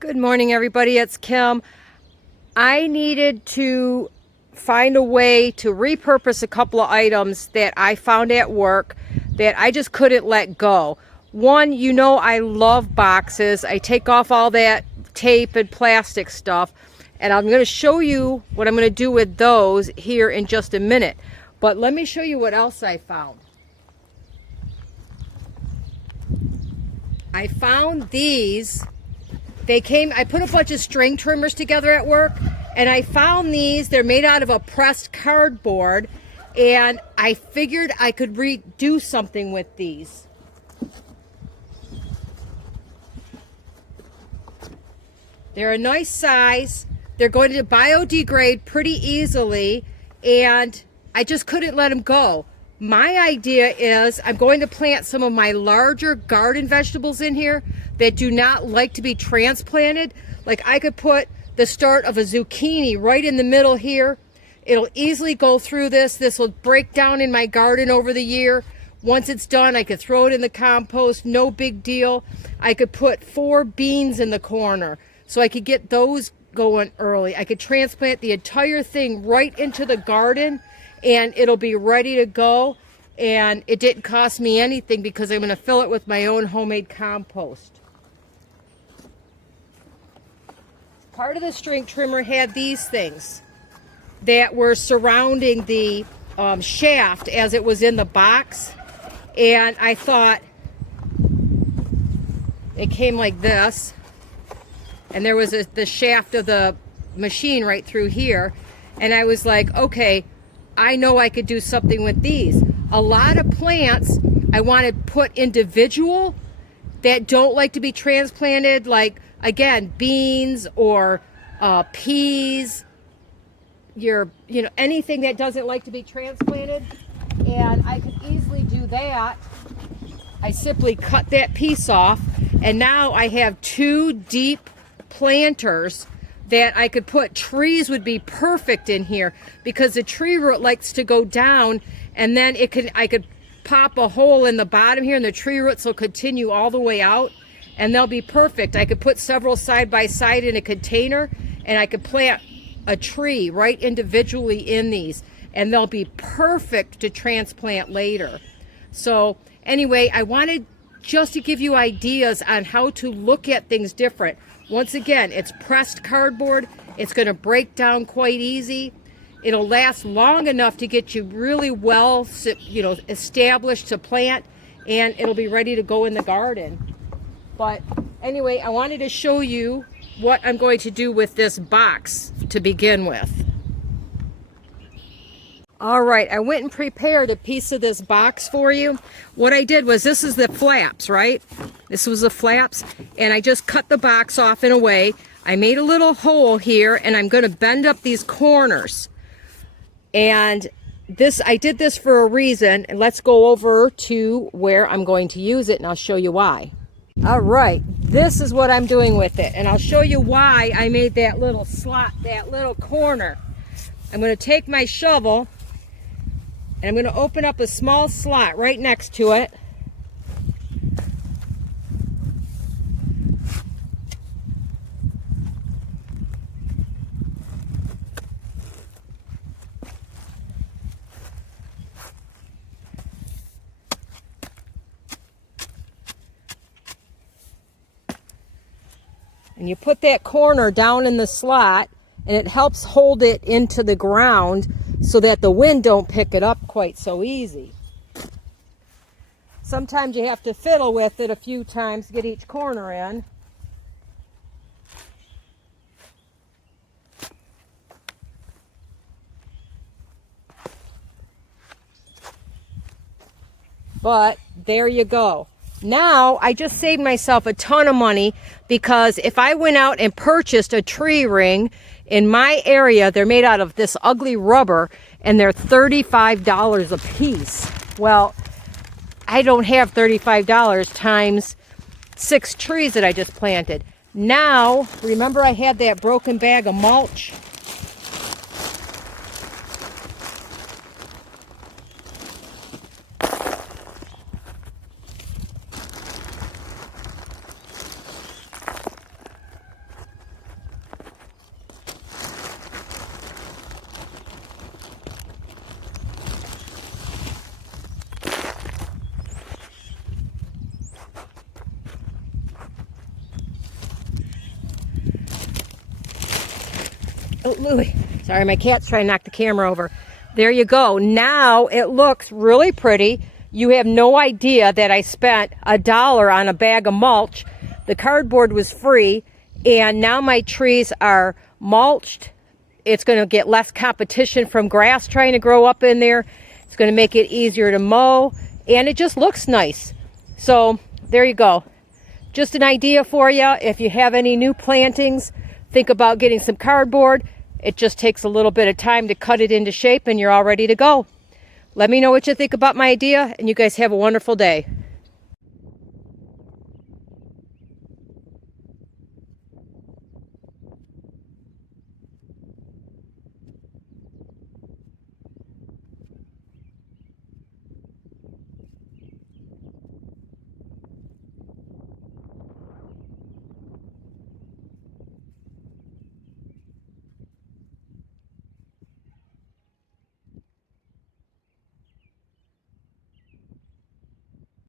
Good morning, everybody. It's Kim. I needed to find a way to repurpose a couple of items that I found at work that I just couldn't let go. One, you know I love boxes. I take off all that tape and plastic stuff, and I'm going to show you what I'm going to do with those here in just a minute. But let me show you what else I found. I found these. I put a bunch of string trimmers together at work, and I found these. They're made out of a pressed cardboard, and I figured I could do something with these. They're a nice size. They're going to biodegrade pretty easily, and I just couldn't let them go. My idea is I'm going to plant some of my larger garden vegetables in here that do not like to be transplanted. Like I could put the start of a zucchini right in the middle here. It'll easily go through this. This will break down in my garden over the year. Once it's done, I could throw it in the compost, no big deal. I could put 4 beans in the corner so I could get those going early. I could transplant the entire thing right into the garden and it'll be ready to go. And it didn't cost me anything because I'm going to fill it with my own homemade compost. Part of the string trimmer had these things that were surrounding the shaft as it was in the box. And I thought it came like this. And there was the shaft of the machine right through here. And I was like, okay, I know I could do something with these. A lot of plants I want to put individual that don't like to be transplanted, like again, beans or peas, anything that doesn't like to be transplanted. And I could easily do that. I simply cut that piece off, and now I have 2 deep planters that I could put. Trees would be perfect in here because the tree root likes to go down, and then I could pop a hole in the bottom here and the tree roots will continue all the way out and they'll be perfect. I could put several side by side in a container and I could plant a tree right individually in these and they'll be perfect to transplant later. So anyway, I wanted just to give you ideas on how to look at things different. Once again, it's pressed cardboard. It's going to break down quite easy. It'll last long enough to get you really well, established to plant, and it'll be ready to go in the garden. But anyway, I wanted to show you what I'm going to do with this box to begin with. All right, I went and prepared a piece of this box for you. What I did was, this is the flaps, right? This was the flaps, and I just cut the box off in a way. I made a little hole here, and I'm going to bend up these corners. And I did this for a reason, and let's go over to where I'm going to use it, and I'll show you why. All right, this is what I'm doing with it, and I'll show you why I made that little slot, that little corner. I'm going to take my shovel, and I'm going to open up a small slot right next to it. And you put that corner down in the slot, and it helps hold it into the ground so that the wind don't pick it up quite so easy. Sometimes you have to fiddle with it a few times to get each corner in. But there you go. Now I just saved myself a ton of money because if I went out and purchased a tree ring in my area, they're made out of this ugly rubber and they're $35 a piece. Well, I don't have $35 times 6 trees that I just planted. Now, remember I had that broken bag of mulch? Oh, Louie. Sorry, my cat's trying to knock the camera over. There you go. Now it looks really pretty. You have no idea that I spent $1 on a bag of mulch. The cardboard was free, and now my trees are mulched. It's going to get less competition from grass trying to grow up in there. It's going to make it easier to mow, and it just looks nice. So there you go. Just an idea for you. If you have any new plantings, think about getting some cardboard. It just takes a little bit of time to cut it into shape, and you're all ready to go. Let me know what you think about my idea, and you guys have a wonderful day.